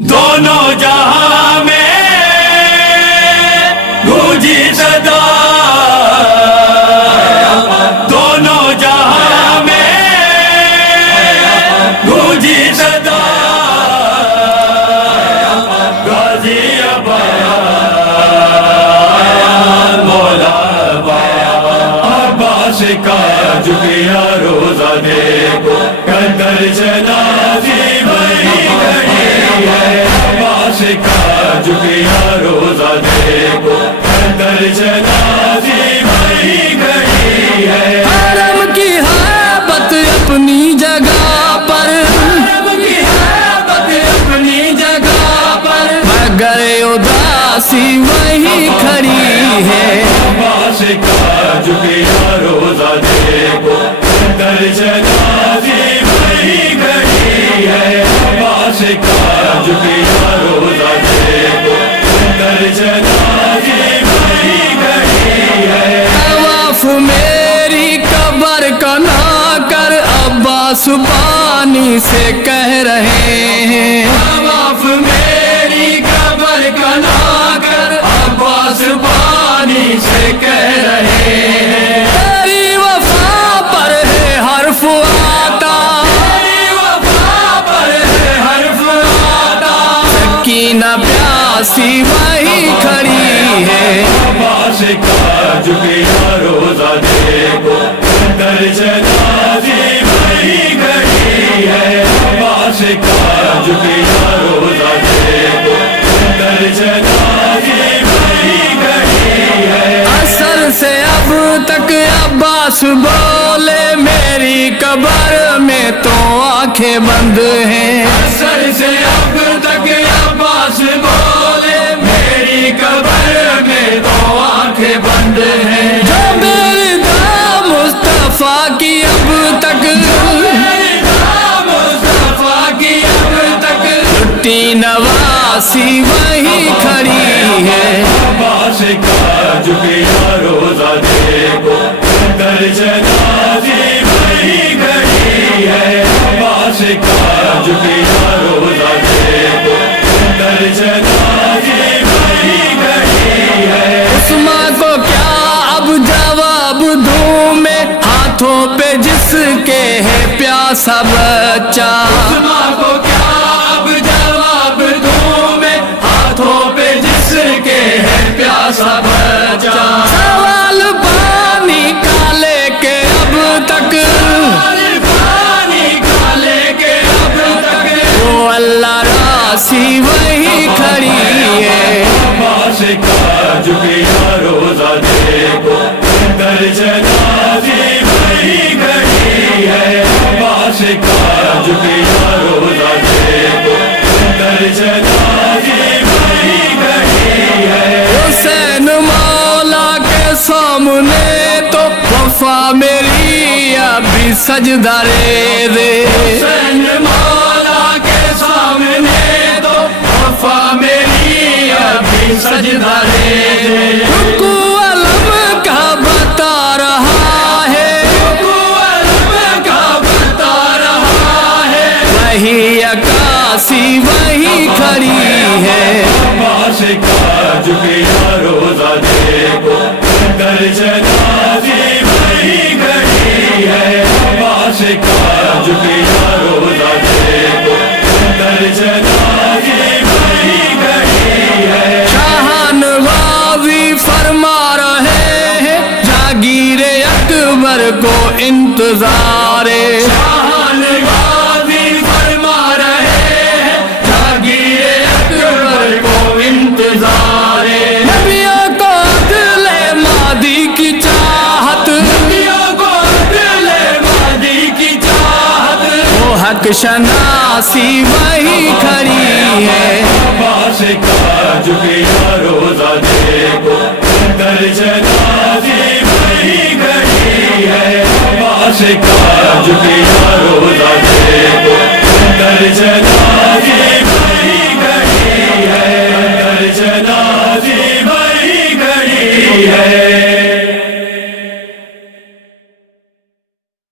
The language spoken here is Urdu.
دونوں جہاں میں گونجی صدا، دونوں جہاں میں گونجی صدا، غازی مولا عباس کا جھکیا روزہ دیکھو، کندر شناسی بھائی گئی ہے، عباس کا جھکیا روزہ دیکھو، کندر شناسی بھائی گئی ہے۔ حرم کی ہیبت اپنی جگہ پر، حرم کی ہیبت اپنی جگہ پر، مگر اداسی وہی کھڑی ہے۔ عباس کا جھکیا روزہ دیکھو، کندر شناسی بھائی گئی ہے، عباس کا جھکیا روزہ دیکھو، کندر شناسی بھائی گئی ہے۔ طواف میری قبر کا نہ کر، عباس پانی سے کہہ رہے ہیں۔ طواف میری قبر کا نہ کر، عباس پانی سے کہہ رہے ہیں۔ تیری وفا پر ہے حرف آتا، تیری وفا پر ہے حرف آتا، سکینہ پیاسی وہی کھڑی ہے۔ عباس کا جھکیا روزہ دیکھو، کندر شناسی بھائی گئی ہے، عباس کا جھکیا روزہ دیکھو، کندر شناسی بھائی گئی ہے۔ اثر سے اب تک عباس بولے، میری قبر میں تو آنکھیں بند ہیں۔ سر سے اب تک عباس بولے، میری قبر میں تو آنکھیں بند ہیں۔ جو بردا مصطفیٰ کی اب تک، میری دام مصطفیٰ کی اب تک، چھٹی نواسی وہی کھڑی ہے۔ عباس کا جھکیا روزہ دیکھو، کندر شناسی بھائی گئی ہے، عباس کا جھکیا روزہ دیکھو، کندر شناسی بھائی گئی ہے۔ عثمان کو کیا اب جواب دوں میں، ہاتھوں پہ جس کے ہے پیاسا بچہ۔ عثمان کو کیا اب جواب دوں میں، ہاتھوں پہ جس کے ہے پیاسا بچہ۔ سوال پانی کا لے کے اب تک، پانی کا لے کے اب تک، وہ اللہ راسی وہی کھڑی ہے۔ عباس کا جھکیا روزہ دیکھو، کندر شناسی بھائی گئی ہے، عباس کا جھکیا روزہ دیکھو، کندر شناسی بھائی گئی ہے۔ حسین مولا کے سامنے تو وفا میری ابھی سجدہ رے دے۔ حسین مولا کے سامنے تو وفا میری ابھی سجدہ دے دے۔ رکوع علم کا بتا رہا ہے، علم کا بتا رہا ہے، وہی عکاسی وہی کھڑی ہے۔ عباس کا جھکیا روزہ دیکھو، کندر شناسی بھائی گئی ہے، عباس کا جھکیا روزہ دیکھو، کندر شناسی بھائی گئی ہے۔ شاہان غازی فرما رہے ہیں، جاگیر اکبر کو انتظار۔ شاہان غازی فرما رہے ہیں، جاگیر اکبر کو انتظار۔ نبیوں کو عدل مادی کی چاہت، نبیوں کو دل مادی کی چاہت، وہ حق شناسی وہی کھڑی ہے۔ عباس کا جھکیا روزہ دیکھو، کندر شناسی بھائی گئی ہے، عباس کا جھکیا روزہ دیکھو، کندر شناسی